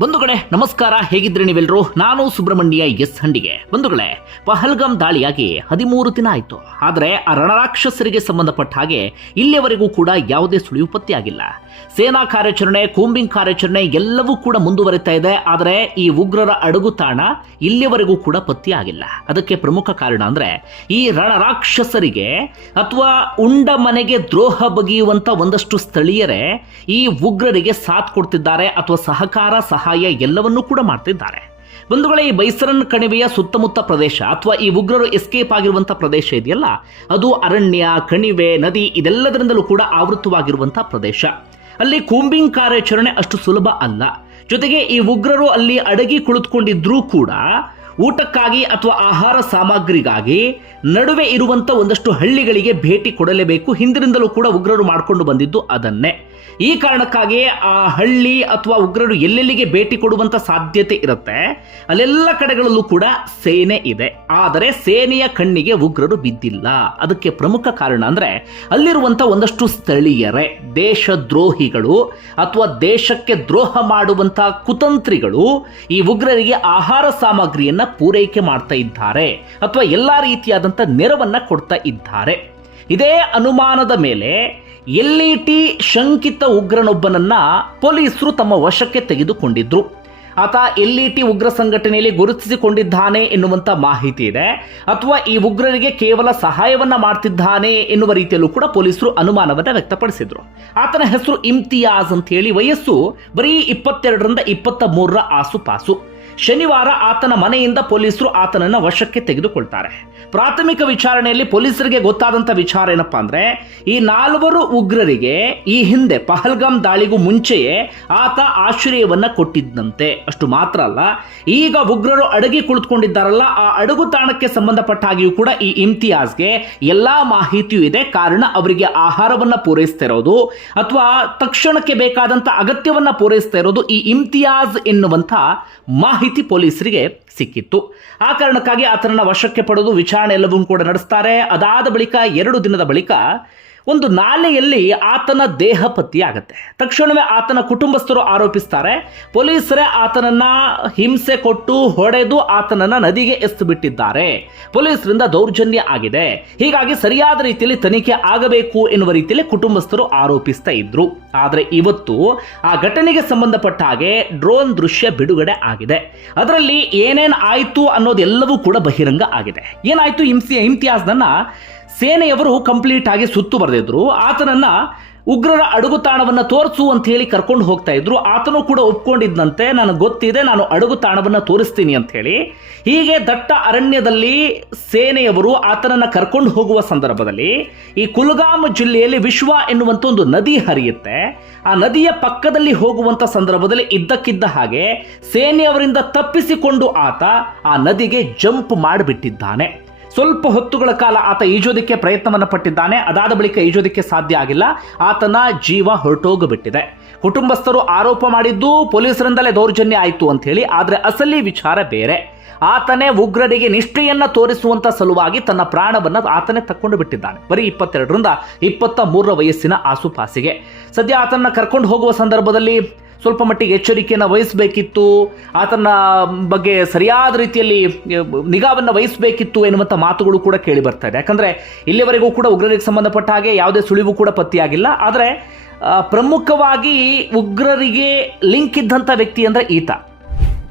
ಬಂಧುಗಳೇ, ನಮಸ್ಕಾರ. ಹೇಗಿದ್ರೆ ನೀವೆಲ್ಲರೂ ನಾನು ಸುಬ್ರಹ್ಮಣ್ಯ ಎಸ್ ಹಂಡಿಗೆ. ಬಂಧುಗಳೇ ಪಹಲ್ಗಂ ದಾಳಿಯಾಗಿ ಹದಿಮೂರು ದಿನ ಆಯಿತು. ಆದರೆ ಆ ರಣರಾಕ್ಷಸರಿಗೆ ಸಂಬಂಧಪಟ್ಟ ಹಾಗೆ ಇಲ್ಲಿಯವರೆಗೂ ಕೂಡ ಯಾವುದೇ ಸುಳಿವು ಪತ್ತೆಯಾಗಿಲ್ಲ. ಸೇನಾ ಕಾರ್ಯಾಚರಣೆ, ಕೂಂಬಿಂಗ್ ಕಾರ್ಯಾಚರಣೆ ಎಲ್ಲವೂ ಕೂಡ ಮುಂದುವರಿತಾ ಇದೆ. ಆದರೆ ಈ ಉಗ್ರರ ಅಡಗುತಾಣ ಇಲ್ಲಿಯವರೆಗೂ ಕೂಡ ಪತ್ತೆಯಾಗಿಲ್ಲ. ಅದಕ್ಕೆ ಪ್ರಮುಖ ಕಾರಣ ಅಂದ್ರೆ ಈ ರಣರಾಕ್ಷಸರಿಗೆ ಅಥವಾ ಉಂಡ ಮನೆಗೆ ದ್ರೋಹ ಬಗೆಯುವಂತ ಒಂದಷ್ಟು ಸ್ಥಳೀಯರೇ ಈ ಉಗ್ರರಿಗೆ ಸಾಥ್ ಕೊಡ್ತಿದ್ದಾರೆ ಅಥವಾ ಸಹಕಾರ ಸಹಾಯ ಎಲ್ಲವನ್ನೂ ಕೂಡ ಮಾಡ್ತಿದ್ದಾರೆ. ಬಂಧುಗಳೇ, ಈ ಬೈಸರನ್ ಕಣಿವೆಯ ಸುತ್ತಮುತ್ತ ಪ್ರದೇಶ ಅಥವಾ ಈ ಉಗ್ರರು ಎಸ್ಕೇಪ್ ಆಗಿರುವಂಥ ಪ್ರದೇಶ ಇದೆಯಲ್ಲ, ಅದು ಅರಣ್ಯ, ಕಣಿವೆ, ನದಿ ಇದೆಲ್ಲದರಿಂದಲೂ ಕೂಡ ಆವೃತವಾಗಿರುವಂತಹ ಪ್ರದೇಶ. ಅಲ್ಲಿ ಕೂಂಬಿಂಗ್ ಕಾರ್ಯಾಚರಣೆ ಅಷ್ಟು ಸುಲಭ ಅಲ್ಲ. ಜೊತೆಗೆ ಈ ಉಗ್ರರು ಅಲ್ಲಿ ಅಡಗಿ ಕುಳಿತುಕೊಂಡಿದ್ರೂ ಕೂಡ ಊಟಕ್ಕಾಗಿ ಅಥವಾ ಆಹಾರ ಸಾಮಗ್ರಿಗಾಗಿ ನಡುವೆ ಇರುವಂಥ ಒಂದಷ್ಟು ಹಳ್ಳಿಗಳಿಗೆ ಭೇಟಿ ಕೊಡಲೇಬೇಕು. ಹಿಂದಿನಿಂದಲೂ ಕೂಡ ಉಗ್ರರು ಮಾಡಿಕೊಂಡು ಬಂದಿದ್ದು ಅದನ್ನೇ. ಈ ಕಾರಣಕ್ಕಾಗಿ ಆ ಹಳ್ಳಿ ಅಥವಾ ಉಗ್ರರು ಎಲ್ಲೆಲ್ಲಿಗೆ ಭೇಟಿ ಕೊಡುವಂಥ ಸಾಧ್ಯತೆ ಇರುತ್ತೆ, ಅಲ್ಲೆಲ್ಲ ಕಡೆಗಳಲ್ಲೂ ಕೂಡ ಸೇನೆ ಇದೆ. ಆದರೆ ಸೇನೆಯ ಕಣ್ಣಿಗೆ ಉಗ್ರರು ಬಿದ್ದಿಲ್ಲ. ಅದಕ್ಕೆ ಪ್ರಮುಖ ಕಾರಣ ಅಂದರೆ ಅಲ್ಲಿರುವಂಥ ಒಂದಷ್ಟು ಸ್ಥಳೀಯರೇ, ದೇಶದ್ರೋಹಿಗಳು ಅಥವಾ ದೇಶಕ್ಕೆ ದ್ರೋಹ ಮಾಡುವಂಥ ಕುತಂತ್ರಿಗಳು ಈ ಉಗ್ರರಿಗೆ ಆಹಾರ ಸಾಮಗ್ರಿಯನ್ನು ಪೂರೈಕೆ ಮಾಡ್ತಾ ಇದ್ದಾರೆ ಅಥವಾ ಎಲ್ಲ ರೀತಿಯಾದಂಥ ನೆರವನ್ನು ಕೊಡ್ತಾ ಇದ್ದಾರೆ. ಇದೇ ಅನುಮಾನದ ಮೇಲೆ ಎಲ್ಇಟಿ ಶಂಕಿತ ಉಗ್ರನೊಬ್ಬನನ್ನ ಪೊಲೀಸರು ತಮ್ಮ ವಶಕ್ಕೆ ತೆಗೆದುಕೊಂಡಿದ್ರು. ಆತ ಎಲ್ಇಟಿ ಉಗ್ರ ಸಂಘಟನೆಯಲ್ಲಿ ಗುರುತಿಸಿಕೊಂಡಿದ್ದಾನೆ ಎನ್ನುವಂತ ಮಾಹಿತಿ ಇದೆ. ಅಥವಾ ಈ ಉಗ್ರರಿಗೆ ಕೇವಲ ಸಹಾಯವನ್ನ ಮಾಡ್ತಿದ್ದಾನೆ ಎನ್ನುವ ರೀತಿಯಲ್ಲೂ ಕೂಡ ಪೊಲೀಸರು ಅನುಮಾನವನ್ನ ವ್ಯಕ್ತಪಡಿಸಿದ್ರು. ಆತನ ಹೆಸರು ಇಮ್ತಿಯಾಜ್ ಅಂತ ಹೇಳಿ ವಯಸ್ಸು ಬರೀ ಇಪ್ಪತ್ತೆರಡರಿಂದ ಇಪ್ಪತ್ತ ಮೂರರ ಆಸುಪಾಸು. ಶನಿವಾರ ಆತನ ಮನೆಯಿಂದ ಪೊಲೀಸರು ಆತನನ್ನ ವಶಕ್ಕೆ ತೆಗೆದುಕೊಳ್ತಾರೆ. ಪ್ರಾಥಮಿಕ ವಿಚಾರಣೆಯಲ್ಲಿ ಪೊಲೀಸರಿಗೆ ಗೊತ್ತಾದಂತ ವಿಚಾರ ಏನಪ್ಪಾ ಅಂದ್ರೆ, ಈ ನಾಲ್ವರು ಉಗ್ರರಿಗೆ ಈ ಹಿಂದೆ ಪಹಲ್ಗಾಮ್ ದಾಳಿಗೂ ಮುಂಚೆಯೇ ಆತ ಆಶ್ರಯವನ್ನ ಕೊಟ್ಟಿದ್ದಂತೆ. ಅಷ್ಟು ಮಾತ್ರ ಅಲ್ಲ, ಈಗ ಉಗ್ರರು ಅಡಗಿ ಕುಳಿತುಕೊಂಡಿದ್ದಾರಲ್ಲ, ಆ ಅಡಗು ತಾಣಕ್ಕೆ ಸಂಬಂಧಪಟ್ಟ ಹಾಗೆಯೂ ಕೂಡ ಈ ಇಮ್ತಿಯಾಜ್ಗೆ ಎಲ್ಲಾ ಮಾಹಿತಿಯೂ ಇದೆ. ಕಾರಣ, ಅವರಿಗೆ ಆಹಾರವನ್ನ ಪೂರೈಸ್ತಾ ಅಥವಾ ತಕ್ಷಣಕ್ಕೆ ಬೇಕಾದಂತ ಅಗತ್ಯವನ್ನ ಪೂರೈಸ್ತಾ ಇರೋದು ಈ ಇಮ್ತಿಯಾಜ್ ಎನ್ನುವಂಥ ಮಾಹಿತಿ. ಪೊಲೀಸರಿಗೆ ಸಿಕ್ಕಿತ್ತು. ಆ ಕಾರಣಕ್ಕಾಗಿ ಆತನನ್ನ ವಶಕ್ಕೆ ಪಡೆದು ವಿಚಾರಣೆ ಎಲ್ಲವನ್ನೂ ಕೂಡ ನಡೆಸ್ತಾರೆ. ಅದಾದ ಬಳಿಕ ಎರಡು ದಿನದ ಬಳಿಕ ಒಂದು ನಾಲೆಯಲ್ಲಿ ಆತನ ದೇಹ ಪತ್ತೆಯಾಗತ್ತೆ ತಕ್ಷಣವೇ ಆತನ ಕುಟುಂಬಸ್ಥರು ಆರೋಪಿಸ್ತಾರೆ. ಪೊಲೀಸರೇ ಆತನನ್ನ ಹಿಂಸೆ ಕೊಟ್ಟು ಹೊಡೆದು ಆತನನ್ನ ನದಿಗೆ ಎಸ್ತು ಬಿಟ್ಟಿದ್ದಾರೆ ಪೊಲೀಸರಿಂದ ದೌರ್ಜನ್ಯ ಆಗಿದೆ. ಹೀಗಾಗಿ ಸರಿಯಾದ ರೀತಿಯಲ್ಲಿ ತನಿಖೆ ಆಗಬೇಕು ಎನ್ನುವ ರೀತಿಯಲ್ಲಿ ಕುಟುಂಬಸ್ಥರು ಆರೋಪಿಸ್ತಾ ಇದ್ರು. ಆದರೆ ಇವತ್ತು ಆ ಘಟನೆಗೆ ಸಂಬಂಧಪಟ್ಟ ಹಾಗೆ ಡ್ರೋನ್ ದೃಶ್ಯ ಬಿಡುಗಡೆ ಆಗಿದೆ. ಅದರಲ್ಲಿ ಏನೇನ್ ಆಯ್ತು ಅನ್ನೋದೆಲ್ಲವೂ ಕೂಡ ಬಹಿರಂಗ ಆಗಿದೆ. ಏನಾಯ್ತು ಹಿಂಸೆಯ ಇಮ್ತಿಯಾಜ್ನನ್ನ ಸೇನೆಯವರು ಕಂಪ್ಲೀಟ್ ಆಗಿ ಸುತ್ತು ಬರೆದಿದ್ರು. ಆತನನ್ನ ಉಗ್ರರ ಅಡಗುತಾಣವನ್ನ ತೋರಿಸು ಅಂತ ಹೇಳಿ ಕರ್ಕೊಂಡು ಹೋಗ್ತಾ ಇದ್ರು. ಆತನು ಕೂಡ ಒಪ್ಕೊಂಡಿದ್ದಂತೆ ನನಗೆ ಗೊತ್ತಿದೆ, ನಾನು ಅಡಗುತಾಣವನ್ನ ತೋರಿಸ್ತೀನಿ ಅಂತ ಹೇಳಿ. ಹೀಗೆ ದಟ್ಟ ಅರಣ್ಯದಲ್ಲಿ ಸೇನೆಯವರು ಆತನನ್ನ ಕರ್ಕೊಂಡು ಹೋಗುವ ಸಂದರ್ಭದಲ್ಲಿ ಈ ಕುಲ್ಗಾಮ್ ಜಿಲ್ಲೆಯಲ್ಲಿ ವಿಶ್ವ ಎನ್ನುವಂಥ ಒಂದು ನದಿ ಹರಿಯುತ್ತೆ. ಆ ನದಿಯ ಪಕ್ಕದಲ್ಲಿ ಹೋಗುವಂತ ಸಂದರ್ಭದಲ್ಲಿ ಇದ್ದಕ್ಕಿದ್ದ ಹಾಗೆ ಸೇನೆಯವರಿಂದ ತಪ್ಪಿಸಿಕೊಂಡು ಆತ ಆ ನದಿಗೆ ಜಂಪ್ ಮಾಡಿಬಿಟ್ಟಿದ್ದಾನೆ. ಸ್ವಲ್ಪ ಹೊತ್ತುಗಳ ಕಾಲ ಆತ ಈಜೋದಕ್ಕೆ ಪ್ರಯತ್ನವನ್ನು ಪಟ್ಟಿದ್ದಾನೆ. ಅದಾದ ಬಳಿಕ ಈಜೋದಕ್ಕೆ ಸಾಧ್ಯ ಆಗಿಲ್ಲ. ಆತನ ಜೀವ ಹೊರಟೋಗಿಬಿಟ್ಟಿದೆ. ಕುಟುಂಬಸ್ಥರು ಆರೋಪ ಮಾಡಿದ್ದು ಪೊಲೀಸರಿಂದಲೇ ದೌರ್ಜನ್ಯ ಆಯಿತು ಅಂತ ಹೇಳಿ, ಆದರೆ ಅಸಲಿ ವಿಚಾರ ಬೇರೆ. ಆತನೇ ಉಗ್ರರಿಗೆ ನಿಷ್ಠೆಯನ್ನ ತೋರಿಸುವಂತ ಸಲುವಾಗಿ ತನ್ನ ಪ್ರಾಣವನ್ನ ಆತನೇ ತಕ್ಕೊಂಡು ಬಿಟ್ಟಿದ್ದಾನೆ. ಬರೀ ಇಪ್ಪತ್ತೆರಡರಿಂದ ಇಪ್ಪತ್ತ ಮೂರರ ವಯಸ್ಸಿನ ಆಸುಪಾಸಿಗೆ. ಸದ್ಯ ಆತನ ಕರ್ಕೊಂಡು ಹೋಗುವ ಸಂದರ್ಭದಲ್ಲಿ ಸ್ವಲ್ಪ ಮಟ್ಟಿಗೆ ಎಚ್ಚರಿಕೆಯನ್ನು ವಹಿಸಬೇಕಿತ್ತು. ಆತನ ಬಗ್ಗೆ ಸರಿಯಾದ ರೀತಿಯಲ್ಲಿ ನಿಗಾವನ್ನು ವಹಿಸಬೇಕಿತ್ತು ಎನ್ನುವಂಥ ಮಾತುಗಳು ಕೂಡ ಕೇಳಿ ಬರ್ತಾ ಇದೆ. ಯಾಕಂದರೆ ಇಲ್ಲಿವರೆಗೂ ಕೂಡ ಉಗ್ರರಿಗೆ ಸಂಬಂಧಪಟ್ಟ ಹಾಗೆ ಯಾವುದೇ ಸುಳಿವು ಕೂಡ ಪತ್ತೆಯಾಗಿಲ್ಲ. ಆದರೆ ಪ್ರಮುಖವಾಗಿ ಉಗ್ರರಿಗೆ ಲಿಂಕ್ ಇದ್ದಂಥ ವ್ಯಕ್ತಿ ಅಂದರೆ ಈತ.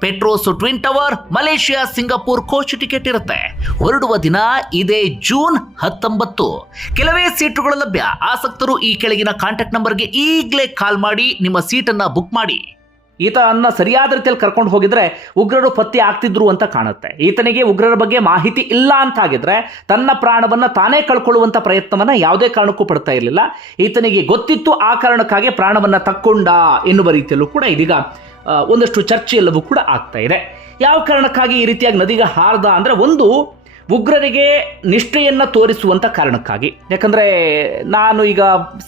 Petronas Twin Tower, Malaysia, Singapore coach ticket ಇರುತ್ತೆ. ಹೊರಡುವ ದಿನ ಇದೇ ಜೂನ್ ಹತ್ತೊಂಬತ್ತು. ಕೆಲವೇ ಸೀಟುಗಳು ಲಭ್ಯ. ಆಸಕ್ತರು ಈ ಕೆಳಗಿನ ಕಾಂಟ್ಯಾಕ್ಟ್ ನಂಬರ್ಗೆ ಈಗಲೇ ಕಾಲ್ ಮಾಡಿ ನಿಮ್ಮ ಸೀಟನ್ನ ಬುಕ್ ಮಾಡಿ. ಈತನ ಸರಿಯಾದ ರೀತಿಯಲ್ಲಿ ಕರ್ಕೊಂಡು ಹೋಗಿದ್ರೆ ಉಗ್ರರು ಪತ್ತೆ ಆಗ್ತಿದ್ರು ಅಂತ ಕಾಣುತ್ತೆ. ಈತನಿಗೆ ಉಗ್ರರ ಬಗ್ಗೆ ಮಾಹಿತಿ ಇಲ್ಲ ಅಂತ ಆಗಿದ್ರೆ ತನ್ನ ಪ್ರಾಣವನ್ನ ತಾನೇ ಕಳ್ಕೊಳ್ಳುವಂತ ಪ್ರಯತ್ನವನ್ನ ಯಾವುದೇ ಕಾರಣಕ್ಕೂ ಪಡ್ತಾ ಇರಲಿಲ್ಲ. ಈತನಿಗೆ ಗೊತ್ತಿತ್ತು ಆ ಕಾರಣಕ್ಕಾಗಿ ಪ್ರಾಣವನ್ನ ತಕ್ಕೊಂಡ ಎನ್ನುವ ರೀತಿಯಲ್ಲೂ ಕೂಡ ಇದೀಗ ಒಂದಷ್ಟು ಚರ್ಚೆ ಎಲ್ಲವೂ ಕೂಡ ಆಗ್ತಾ ಇದೆ. ಯಾವ ಕಾರಣಕ್ಕಾಗಿ ಈ ರೀತಿಯಾಗಿ ನದಿಗೆ ಹಾರ್ದ ಅಂದರೆ ಒಂದು ಉಗ್ರರಿಗೆ ನಿಷ್ಠೆಯನ್ನು ತೋರಿಸುವಂಥ ಕಾರಣಕ್ಕಾಗಿ. ಯಾಕಂದರೆ ನಾನು ಈಗ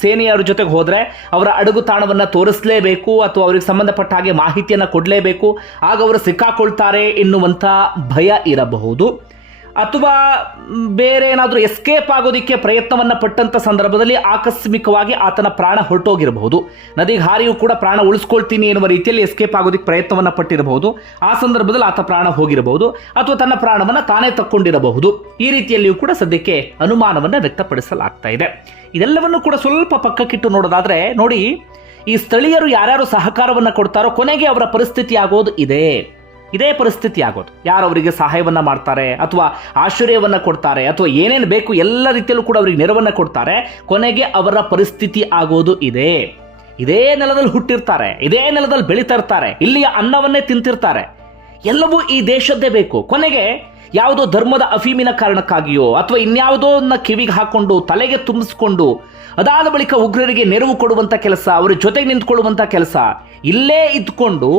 ಸೇನೆಯವ್ರ ಜೊತೆಗೆ ಹೋದರೆ ಅವರ ಅಡುಗು ತಾಣವನ್ನು ತೋರಿಸಲೇಬೇಕು ಅಥವಾ ಅವರಿಗೆ ಸಂಬಂಧಪಟ್ಟ ಹಾಗೆ ಮಾಹಿತಿಯನ್ನು ಕೊಡಲೇಬೇಕು. ಆಗ ಅವರು ಸಿಕ್ಕಾಕೊಳ್ತಾರೆ ಎನ್ನುವಂಥ ಭಯ ಇರಬಹುದು. ಅಥವಾ ಬೇರೆ ಏನಾದರೂ ಎಸ್ಕೇಪ್ ಆಗೋದಿಕ್ಕೆ ಪ್ರಯತ್ನವನ್ನು ಪಟ್ಟಂಥ ಸಂದರ್ಭದಲ್ಲಿ ಆಕಸ್ಮಿಕವಾಗಿ ಆತನ ಪ್ರಾಣ ಹೊರಟೋಗಿರಬಹುದು. ನದಿಗೆ ಹಾರಿಯೂ ಕೂಡ ಪ್ರಾಣ ಉಳಿಸ್ಕೊಳ್ತೀನಿ ಎನ್ನುವ ರೀತಿಯಲ್ಲಿ ಎಸ್ಕೇಪ್ ಆಗೋದಿಕ್ಕೆ ಪ್ರಯತ್ನವನ್ನು ಪಟ್ಟಿರಬಹುದು. ಆ ಸಂದರ್ಭದಲ್ಲಿ ಆತ ಪ್ರಾಣ ಹೋಗಿರಬಹುದು ಅಥವಾ ತನ್ನ ಪ್ರಾಣವನ್ನು ತಾನೇ ತಕ್ಕೊಂಡಿರಬಹುದು. ಈ ರೀತಿಯಲ್ಲಿಯೂ ಕೂಡ ಸದ್ಯಕ್ಕೆ ಅನುಮಾನವನ್ನು ವ್ಯಕ್ತಪಡಿಸಲಾಗ್ತಾ ಇದೆ. ಇದೆಲ್ಲವನ್ನು ಕೂಡ ಸ್ವಲ್ಪ ಪಕ್ಕಕ್ಕಿಟ್ಟು ನೋಡೋದಾದರೆ ನೋಡಿ, ಈ ಸ್ಥಳೀಯರು ಯಾರ್ಯಾರು ಸಹಕಾರವನ್ನು ಕೊಡ್ತಾರೋ ಕೊನೆಗೆ ಅವರ ಪರಿಸ್ಥಿತಿ ಆಗೋದು ಇದೆ. ಇದೇ ಪರಿಸ್ಥಿತಿ ಆಗೋದು. ಯಾರು ಅವರಿಗೆ ಸಹಾಯವನ್ನು ಮಾಡ್ತಾರೆ ಅಥವಾ ಆಶ್ಚರ್ಯವನ್ನು ಕೊಡ್ತಾರೆ ಅಥವಾ ಏನೇನು ಬೇಕು ಎಲ್ಲ ರೀತಿಯಲ್ಲೂ ಕೂಡ ಅವರಿಗೆ ನೆರವನ್ನು ಕೊಡ್ತಾರೆ, ಕೊನೆಗೆ ಅವರ ಪರಿಸ್ಥಿತಿ ಆಗೋದು ಇದೆ. ಇದೇ ನೆಲದಲ್ಲಿ ಹುಟ್ಟಿರ್ತಾರೆ, ಇದೇ ನೆಲದಲ್ಲಿ ಬೆಳೀತಾ ಇರ್ತಾರೆ, ಇಲ್ಲಿಯ ಅನ್ನವನ್ನೇ ತಿಂತಿರ್ತಾರೆ. ಎಲ್ಲವೂ ಈ ದೇಶದ್ದೇ ಬೇಕು. ಕೊನೆಗೆ ಯಾವುದೋ ಧರ್ಮದ ಅಫೀಮಿನ ಕಾರಣಕ್ಕಾಗಿಯೋ ಅಥವಾ ಇನ್ಯಾವುದೋ ಕಿವಿಗೆ ಹಾಕೊಂಡು ತಲೆಗೆ ತುಂಬಿಸ್ಕೊಂಡು ಅದಾದ ಬಳಿಕ ಉಗ್ರರಿಗೆ ನೆರವು ಕೊಡುವಂಥ ಕೆಲಸ, ಅವರ ಜೊತೆಗೆ ನಿಂತ್ಕೊಳ್ಳುವಂಥ ಕೆಲಸ, ಇಲ್ಲೇ ಇದ್ಕೊಂಡು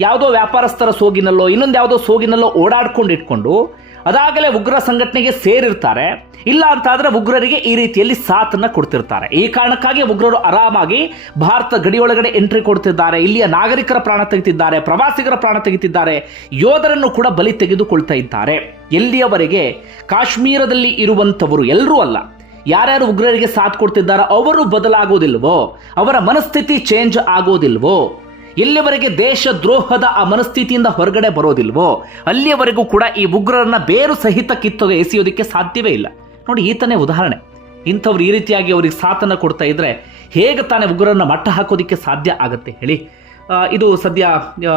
ಯಾವುದೋ ವ್ಯಾಪಾರಸ್ಥರ ಸೋಗಿನಲ್ಲೋ, ಇನ್ನೊಂದು ಯಾವುದೋ ಸೋಗಿನಲ್ಲೋ ಓಡಾಡ್ಕೊಂಡು ಇಟ್ಕೊಂಡು ಅದಾಗಲೇ ಉಗ್ರ ಸಂಘಟನೆಗೆ ಸೇರಿರ್ತಾರೆ. ಇಲ್ಲ ಅಂತಾದ್ರೆ ಉಗ್ರರಿಗೆ ಈ ರೀತಿಯಲ್ಲಿ ಸಾಥನ್ನ ಕೊಡ್ತಿರ್ತಾರೆ. ಈ ಕಾರಣಕ್ಕಾಗಿ ಉಗ್ರರು ಆರಾಮಾಗಿ ಭಾರತ ಗಡಿಯೊಳಗಡೆ ಎಂಟ್ರಿ ಕೊಡ್ತಿದ್ದಾರೆ. ಇಲ್ಲಿಯ ನಾಗರಿಕರ ಪ್ರಾಣ ತೆಗಿತಿದ್ದಾರೆ, ಪ್ರವಾಸಿಗರ ಪ್ರಾಣ ತೆಗಿತಿದ್ದಾರೆ. ಯೋಧರನ್ನು ಕೂಡ ಬಲಿ ತೆಗೆದುಕೊಳ್ತಾ ಇದ್ದಾರೆ. ಎಲ್ಲಿಯವರೆಗೆ? ಕಾಶ್ಮೀರದಲ್ಲಿ ಇರುವಂತವರು ಎಲ್ಲರೂ ಅಲ್ಲ. ಯಾರ್ಯಾರು ಉಗ್ರರಿಗೆ ಸಾಥ್ ಕೊಡ್ತಿದ್ದಾರೋ ಅವರು ಬದಲಾಗೋದಿಲ್ವೋ? ಅವರ ಮನಸ್ಥಿತಿ ಚೇಂಜ್ ಆಗೋದಿಲ್ವೋ? ಎಲ್ಲಿವರೆಗೆ ದೇಶ ದ್ರೋಹದ ಆ ಮನಸ್ಥಿತಿಯಿಂದ ಹೊರಗಡೆ ಬರೋದಿಲ್ವೋ? ಅಲ್ಲಿಯವರೆಗೂ ಕೂಡ ಈ ಉಗ್ರರನ್ನ ಬೇರು ಸಹಿತ ಕಿತ್ತೊಗೆ ಎಸೆಯೋದಕ್ಕೆ ಸಾಧ್ಯವೇ ಇಲ್ಲ. ನೋಡಿ, ಈತನೇ ಉದಾಹರಣೆ. ಇಂಥವ್ರು ಈ ರೀತಿಯಾಗಿ ಅವರಿಗೆ ಸಾಥನ ಕೊಡ್ತಾ ಇದ್ರೆ ಹೇಗೆ ತಾನೇ ಉಗ್ರರನ್ನ ಮಟ್ಟ ಹಾಕೋದಿಕ್ಕೆ ಸಾಧ್ಯ ಆಗುತ್ತೆ ಹೇಳಿ. ಇದು ಸದ್ಯ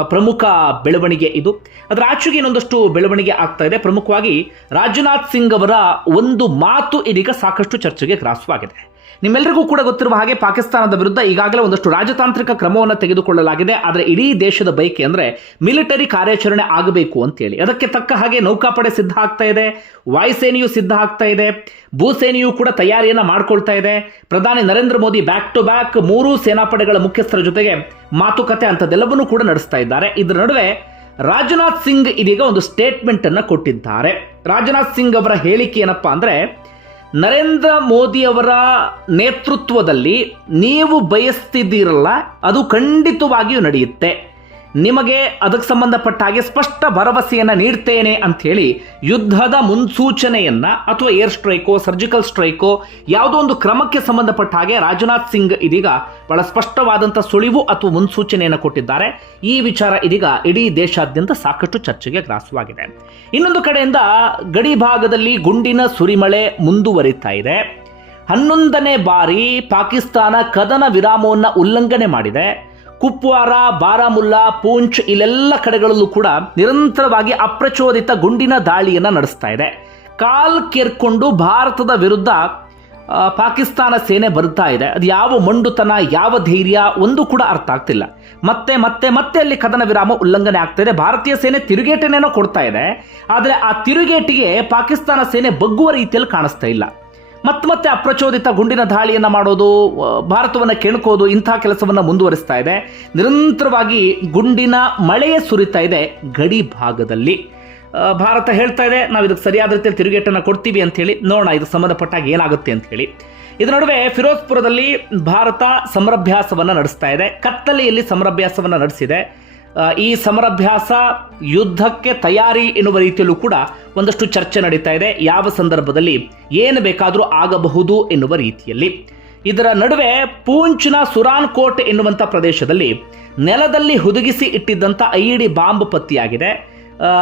ಪ್ರಮುಖ ಬೆಳವಣಿಗೆ ಇದು. ಅದರ ಆಚೆಗೆ ಇನ್ನೊಂದಷ್ಟು ಬೆಳವಣಿಗೆ ಆಗ್ತಾ ಇದೆ. ಪ್ರಮುಖವಾಗಿ ರಾಜನಾಥ್ ಸಿಂಗ್ ಅವರ ಒಂದು ಮಾತು ಇದೀಗ ಸಾಕಷ್ಟು ಚರ್ಚೆಗೆ ಗ್ರಾಸವಾಗಿದೆ. ನಿಮ್ಮೆಲ್ಲರಿಗೂ ಕೂಡ ಗೊತ್ತಿರುವ ಹಾಗೆ ಪಾಕಿಸ್ತಾನದ ವಿರುದ್ಧ ಈಗಾಗಲೇ ಒಂದಷ್ಟು ರಾಜತಾಂತ್ರಿಕ ಕ್ರಮವನ್ನು ತೆಗೆದುಕೊಳ್ಳಲಾಗಿದೆ. ಆದರೆ ಇಡೀ ದೇಶದ ಬೈಕೆ ಅಂದರೆ ಮಿಲಿಟರಿ ಕಾರ್ಯಾಚರಣೆ ಆಗಬೇಕು ಅಂತೇಳಿ ಅದಕ್ಕೆ ತಕ್ಕ ಹಾಗೆ ನೌಕಾಪಡೆ ಸಿದ್ಧ ಆಗ್ತಾ ಇದೆ. ವಾಯುಸೇನೆಯು ಸಿದ್ಧ ಆಗ್ತಾ ಇದೆ. ಭೂಸೇನೆಯು ಕೂಡ ತಯಾರಿಯನ್ನು ಮಾಡ್ಕೊಳ್ತಾ ಇದೆ. ಪ್ರಧಾನಿ Narendra Modi back to back ಮೂರೂ ಸೇನಾಪಡೆಗಳ ಮುಖ್ಯಸ್ಥರ ಜೊತೆಗೆ ಮಾತುಕತೆ ಅಂಥದ್ದೆಲ್ಲವನ್ನೂ ಕೂಡ ನಡೆಸ್ತಾ ಇದ್ದಾರೆ. ಇದರ ನಡುವೆ ರಾಜನಾಥ್ ಸಿಂಗ್ ಇದೀಗ ಒಂದು ಸ್ಟೇಟ್ಮೆಂಟ್ ಅನ್ನು ಕೊಟ್ಟಿದ್ದಾರೆ. ರಾಜನಾಥ್ ಸಿಂಗ್ ಅವರ ಹೇಳಿಕೆ ಏನಪ್ಪಾ ಅಂದ್ರೆ ನರೇಂದ್ರ ಮೋದಿಯವರ ನೇತೃತ್ವದಲ್ಲಿ ನೀವು ಬಯಸ್ತಿದ್ದೀರಲ್ಲ ಅದು ಖಂಡಿತವಾಗಿಯೂ ನಡೆಯುತ್ತೆ. ನಿಮಗೆ ಅದಕ್ಕೆ ಸಂಬಂಧಪಟ್ಟ ಹಾಗೆ ಸ್ಪಷ್ಟ ಭರವಸೆಯನ್ನು ನೀಡ್ತೇನೆ ಅಂತ ಹೇಳಿ ಯುದ್ಧದ ಮುನ್ಸೂಚನೆಯನ್ನ ಅಥವಾ ಏರ್ ಸ್ಟ್ರೈಕೋ, ಸರ್ಜಿಕಲ್ ಸ್ಟ್ರೈಕೋ, ಯಾವುದೋ ಒಂದು ಕ್ರಮಕ್ಕೆ ಸಂಬಂಧಪಟ್ಟ ಹಾಗೆ ರಾಜನಾಥ್ ಸಿಂಗ್ ಇದೀಗ ಬಹಳ ಸ್ಪಷ್ಟವಾದಂಥ ಸುಳಿವು ಅಥವಾ ಮುನ್ಸೂಚನೆಯನ್ನು ಕೊಟ್ಟಿದ್ದಾರೆ. ಈ ವಿಚಾರ ಇದೀಗ ಇಡೀ ದೇಶಾದ್ಯಂತ ಸಾಕಷ್ಟು ಚರ್ಚೆಗೆ ಗ್ರಾಸವಾಗಿದೆ. ಇನ್ನೊಂದು ಕಡೆಯಿಂದ ಗಡಿ ಭಾಗದಲ್ಲಿ ಗುಂಡಿನ ಸುರಿಮಳೆ ಮುಂದುವರಿತಾ ಇದೆ. ಹನ್ನೊಂದನೇ ಬಾರಿ ಪಾಕಿಸ್ತಾನ ಕದನ ವಿರಾಮವನ್ನು ಉಲ್ಲಂಘನೆ ಮಾಡಿದೆ. ಕುಪ್ವಾರ, ಬಾರಾಮುಲ್ಲಾ, ಪೂಂಚ್ ಇಲ್ಲೆಲ್ಲ ಕಡೆಗಳಲ್ಲೂ ಕೂಡ ನಿರಂತರವಾಗಿ ಅಪ್ರಚೋದಿತ ಗುಂಡಿನ ದಾಳಿಯನ್ನು ನಡೆಸ್ತಾ ಇದೆ. ಕಾಲ್ ಕೇರ್ಕೊಂಡು ಭಾರತದ ವಿರುದ್ಧ ಪಾಕಿಸ್ತಾನ ಸೇನೆ ಬರ್ತಾ ಇದೆ. ಅದು ಯಾವ ಮಂಡುತನ, ಯಾವ ಧೈರ್ಯ ಒಂದು ಕೂಡ ಅರ್ಥ ಆಗ್ತಿಲ್ಲ. ಮತ್ತೆ ಮತ್ತೆ ಮತ್ತೆ ಅಲ್ಲಿ ಕದನ ವಿರಾಮ ಉಲ್ಲಂಘನೆ ಆಗ್ತಾ ಇದೆ. ಭಾರತೀಯ ಸೇನೆ ತಿರುಗೇಟನೇನೋ ಕೊಡ್ತಾ ಇದೆ. ಆದರೆ ಆ ತಿರುಗೇಟಿಗೆ ಪಾಕಿಸ್ತಾನ ಸೇನೆ ಬಗ್ಗುವ ರೀತಿಯಲ್ಲಿ ಕಾಣಿಸ್ತಾ ಇಲ್ಲ. ಮತ್ತೆ ಮತ್ತೆ ಅಪ್ರಚೋದಿತ ಗುಂಡಿನ ದಾಳಿಯನ್ನು ಮಾಡೋದು ಭಾರತವನ್ನು ಕೆಣಕೋದು ಇಂಥ ಕೆಲಸವನ್ನು ಮುಂದುವರಿಸ್ತಾ ಇದೆ. ನಿರಂತರವಾಗಿ ಗುಂಡಿನ ಮಳೆಯೇ ಸುರಿತಾ ಇದೆ ಗಡಿ ಭಾಗದಲ್ಲಿ. ಭಾರತ ಹೇಳ್ತಾ ಇದೆ, ನಾವು ಇದಕ್ಕೆ ಸರಿಯಾದ ರೀತಿಯಲ್ಲಿ ತಿರುಗೇಟನ್ನು ಕೊಡ್ತೀವಿ ಅಂತ ಹೇಳಿ, ನೋಡೋಣ ಇದು ಸಂಬಂಧಪಟ್ಟಾಗ ಏನಾಗುತ್ತೆ ಅಂತ ಹೇಳಿ. ಇದರ ನಡುವೆ ಫಿರೋಜ್ಪುರದಲ್ಲಿ ಭಾರತ ಸಮರಭ್ಯಾಸವನ್ನು ನಡೆಸ್ತಾ ಇದೆ. ಕತ್ತಲೆಯಲ್ಲಿ ಸಮರಭ್ಯಾಸವನ್ನು ನಡೆಸಿದೆ. ಈ ಸಮರಾಭ್ಯಾಸ ಯುದ್ಧಕ್ಕೆ ತಯಾರಿ ಎನ್ನುವ ರೀತಿಯಲ್ಲೂ ಕೂಡ ಒಂದಷ್ಟು ಚರ್ಚೆ ನಡೀತಾ ಇದೆ. ಯಾವ ಸಂದರ್ಭದಲ್ಲಿ ಏನು ಬೇಕಾದರೂ ಆಗಬಹುದು ಎನ್ನುವ ರೀತಿಯಲ್ಲಿ. ಇದರ ನಡುವೆ ಪೂಂಚ್ನ ಸುರಾನ್ ಕೋಟ್ ಎನ್ನುವಂಥ ಪ್ರದೇಶದಲ್ಲಿ ನೆಲದಲ್ಲಿ ಹುದುಗಿಸಿ ಇಟ್ಟಿದ್ದಂಥ ಐ ಡಿ ಬಾಂಬ್ ಪತ್ತಿಯಾಗಿದೆ.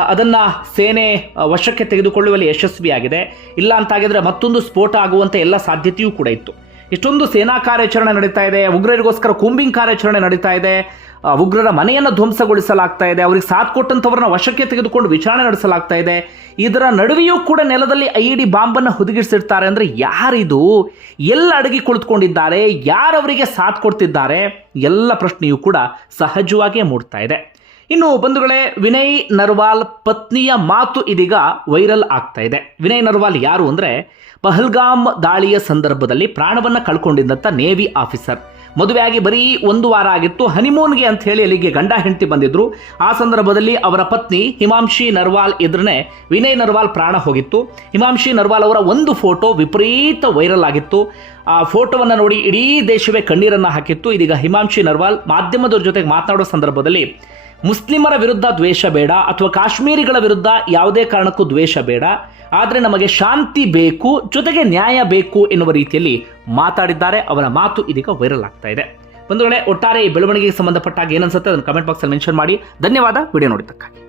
ಅದನ್ನ ಸೇನೆ ವಶಕ್ಕೆ ತೆಗೆದುಕೊಳ್ಳುವಲ್ಲಿ ಯಶಸ್ವಿಯಾಗಿದೆ. ಇಲ್ಲ ಅಂತಾಗಿದ್ರೆ ಮತ್ತೊಂದು ಸ್ಫೋಟ ಆಗುವಂತ ಎಲ್ಲ ಸಾಧ್ಯತೆಯೂ ಕೂಡ ಇತ್ತು. ಇಷ್ಟೊಂದು ಸೇನಾ ಕಾರ್ಯಾಚರಣೆ ನಡೀತಾ ಇದೆ. ಉಗ್ರರಿಗೋಸ್ಕರ ಕೂಂಬಿಂಗ್ ಕಾರ್ಯಾಚರಣೆ ನಡೀತಾ ಇದೆ. ಉಗ್ರರ ಮನೆಯನ್ನು ಧ್ವಂಸಗೊಳಿಸಲಾಗ್ತಾ ಇದೆ. ಅವರಿಗೆ ಸಾಥ್ ಕೊಟ್ಟಂಥವ್ರನ್ನ ವಶಕ್ಕೆ ತೆಗೆದುಕೊಂಡು ವಿಚಾರಣೆ ನಡೆಸಲಾಗ್ತಾ ಇದೆ. ಇದರ ನಡುವೆಯೂ ಕೂಡ ನೆಲದಲ್ಲಿ ಐ ಡಿ ಬಾಂಬನ್ನು ಹುದುಗಿಸಿರ್ತಾರೆ. ಅಂದರೆ ಯಾರಿದು? ಎಲ್ಲ ಅಡಗಿ ಕುಳಿತುಕೊಂಡಿದ್ದಾರೆ. ಯಾರವರಿಗೆ ಸಾಥ್ ಕೊಡ್ತಿದ್ದಾರೆ? ಎಲ್ಲ ಪ್ರಶ್ನೆಯೂ ಕೂಡ ಸಹಜವಾಗಿಯೇ ಮೂಡ್ತಾ ಇದೆ. ಇನ್ನು ಬಂಧುಗಳೇ, ವಿನಯ್ ನರ್ವಾಲ್ ಪತ್ನಿಯ ಮಾತು ಇದೀಗ ವೈರಲ್ ಆಗ್ತಾ ಇದೆ. ವಿನಯ್ ನರ್ವಾಲ್ ಯಾರು ಅಂದ್ರೆ ಪಹಲ್ಗಾಮ್ ದಾಳಿಯ ಸಂದರ್ಭದಲ್ಲಿ ಪ್ರಾಣವನ್ನ ಕಳ್ಕೊಂಡಿದ್ದಂಥ ನೇವಿ ಆಫೀಸರ್. ಮದುವೆಯಾಗಿ ಬರೀ ಒಂದು ವಾರ ಆಗಿತ್ತು. ಹನಿಮೂನ್ಗೆ ಅಂತ ಹೇಳಿ ಅಲ್ಲಿಗೆ ಗಂಡ ಹೆಂಡತಿ ಬಂದಿದ್ರು. ಆ ಸಂದರ್ಭದಲ್ಲಿ ಅವರ ಪತ್ನಿ ಹಿಮಾಂಶಿ ನರ್ವಾಲ್ ಇದ್ರನೆ ವಿನಯ್ ನರ್ವಾಲ್ ಪ್ರಾಣ ಹೋಗಿತ್ತು. ಹಿಮಾಂಶಿ ನರ್ವಾಲ್ ಅವರ ಒಂದು ಫೋಟೋ ವಿಪರೀತ ವೈರಲ್ ಆಗಿತ್ತು. ಆ ಫೋಟೋವನ್ನು ನೋಡಿ ಇಡೀ ದೇಶವೇ ಕಣ್ಣೀರನ್ನ ಹಾಕಿತ್ತು. ಇದೀಗ ಹಿಮಾಂಶಿ ನರ್ವಾಲ್ ಮಾಧ್ಯಮದವ್ರ ಜೊತೆಗೆ ಮಾತನಾಡೋ ಸಂದರ್ಭದಲ್ಲಿ ಮುಸ್ಲಿಮರ ವಿರುದ್ಧ ದ್ವೇಷ ಬೇಡ ಅಥವಾ ಕಾಶ್ಮೀರಿಗಳ ವಿರುದ್ಧ ಯಾವುದೇ ಕಾರಣಕ್ಕೂ ದ್ವೇಷ ಬೇಡ. ಆದರೆ ನಮಗೆ ಶಾಂತಿ ಬೇಕು, ಜೊತೆಗೆ ನ್ಯಾಯ ಬೇಕು ಎನ್ನುವ ರೀತಿಯಲ್ಲಿ ಮಾತಾಡಿದ್ದಾರೆ. ಅವರ ಮಾತು ಇದೀಗ ವೈರಲ್ ಆಗ್ತಾ ಇದೆ. ಬಂಧುಗಳೇ, ಒಟ್ಟಾರೆ ಈ ಬೆಳವಣಿಗೆಗೆ ಸಂಬಂಧಪಟ್ಟಾಗ ಏನನ್ಸುತ್ತೆ ಅದನ್ನು ಕಮೆಂಟ್ ಬಾಕ್ಸಲ್ಲಿ ಮೆನ್ಷನ್ ಮಾಡಿ. ಧನ್ಯವಾದ. ವಿಡಿಯೋ ನೋಡಿದ್ದಕ್ಕಾಗಿ.